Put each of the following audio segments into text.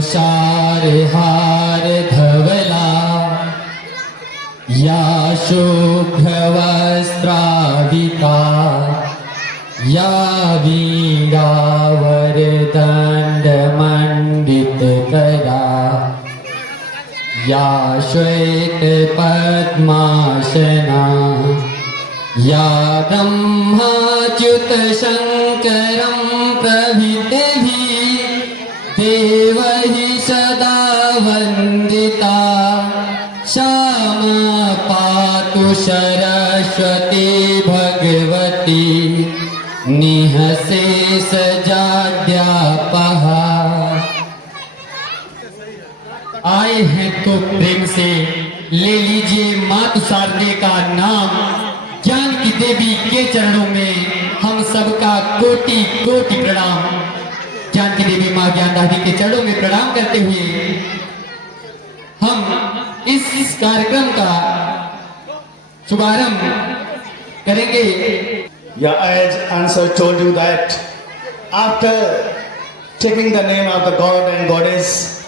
सारहार धवला या शुभ्रवस्त्राविता या वीणावरदण्डमण्डितकरा या श्वेतपद्मासना या ब्रह्माच्युतशङ्करं प्रभृतिभिः देवैः सदा वन्दिता श्यामा पातु सरस्वती भगवती निःशेषजाड्यापः। आए हैं तो प्रेम से ले लीजिए मातु शारदे का नाम। ज्ञान की देवी के चरणों में हम सबका कोटि कोटि प्रणाम। ज्ञान की देवी माँ ज्ञानदात्री के चरणों में प्रणाम करते हुए हम इस कार्यक्रम का शुभारंभ करेंगे। Yeah, as answer told you that after taking the name of the God and Goddess,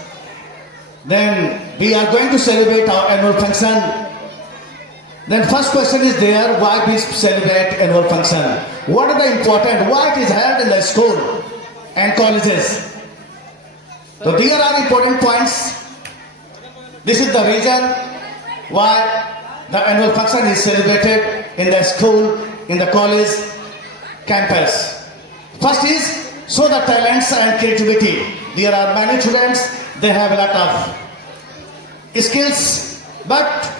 then we are going to celebrate our annual function. Then first question is there, why we celebrate annual function? What are the important, why it is held in the school and colleges? So there are important points. This is the reason why the annual function is celebrated in the school, in the college, campus. First is show the talents and creativity. There are many students, they have a lot of skills, but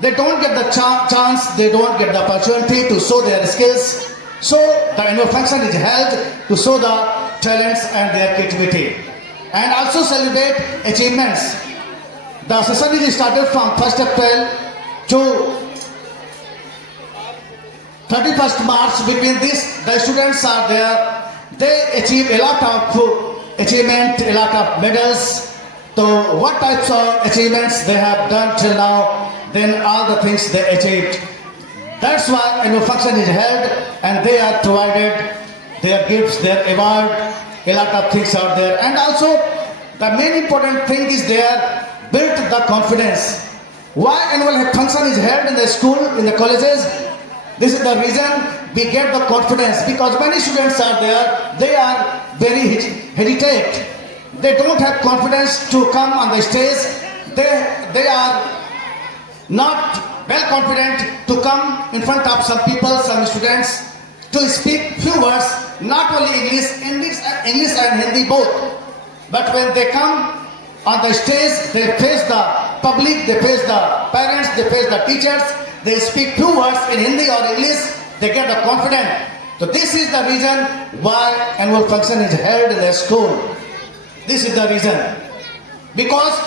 they don't get the chance, they don't get the opportunity to show their skills. So the annual function is held to show the talents and their creativity, and also celebrate achievements. The session is started from 1st April to 31st March. Between this, the students are there. They achieve a lot of achievement, a lot of medals. So what types of achievements they have done till now, then all the things they achieved. That's why annual function is held, and they are provided their gifts, their award, a lot of things are there. And also the main important thing is there, build the confidence. Why annual function is held in the school, in the colleges? This is the reason we get the confidence, because many students are there, they are very hesitate. They don't have confidence to come on the stage. They are not well confident to come in front of some people, some students, to speak few words, not only English and Hindi both. But when they come on the stage, they face the public, they face the parents, they face the teachers, they speak two words in Hindi or English, they get the confidence. So this is the reason why annual function is held in the school. This is the reason. Because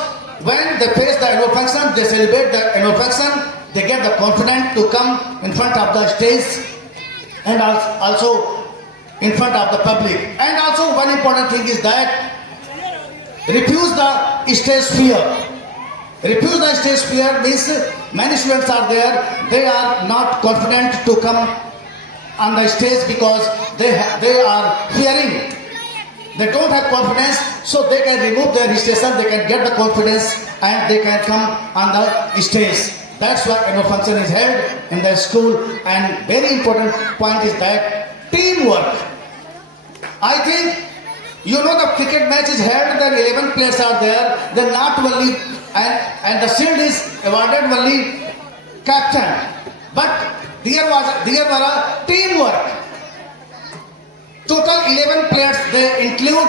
when they face the annual function, they celebrate the annual function, they get the confidence to come in front of the stage and also in front of the public. And also one important thing is that refuse the stage fear. Refuse the stage fear means many students are there, they are not confident to come on the stage because they are fearing. They don't have confidence, so they can remove their registration, they can get the confidence and they can come on the stage. That's why annual function is held in the school. And very important point is that teamwork. I think you know the cricket match is held, then 11 players are there, then not only, and the shield is awarded only captain. But there was a teamwork. Total 11 players, they include,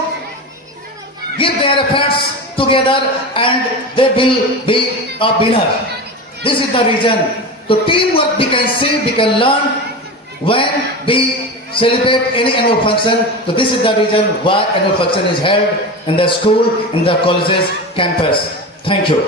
give their efforts together and they will be a winner. This is the reason. So teamwork we can see, we can learn when we celebrate any annual function. So this is the reason why annual function is held in the school, in the colleges, campus. Thank you.